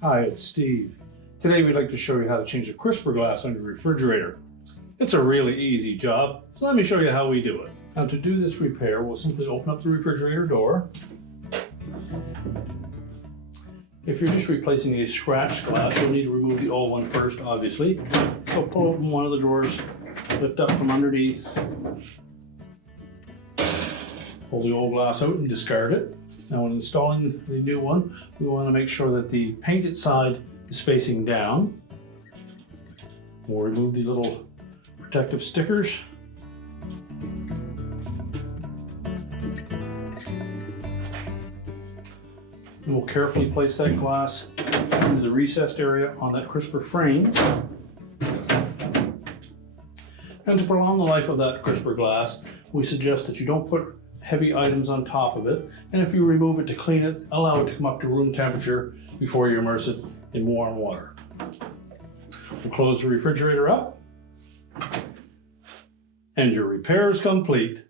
Hi, it's Steve. Today we'd like to show you how to change the crisper glass on your refrigerator. It's a really easy job, so let me show you how we do it. Now to do this repair, we'll simply open up the refrigerator door. If you're just replacing a scratched glass, you'll need to remove the old one first, obviously. So pull open one of the drawers, lift up from underneath, pull the old glass out and discard it. Now when installing the new one, we want to make sure that the painted side is facing down. We'll remove the little protective stickers. And we'll carefully place that glass into the recessed area on that crisper frame. And to prolong the life of that crisper glass, we suggest that you don't put heavy items on top of it, and if you remove it to clean it, allow it to come up to room temperature before you immerse it in warm water. We'll close the refrigerator up, and your repair is complete.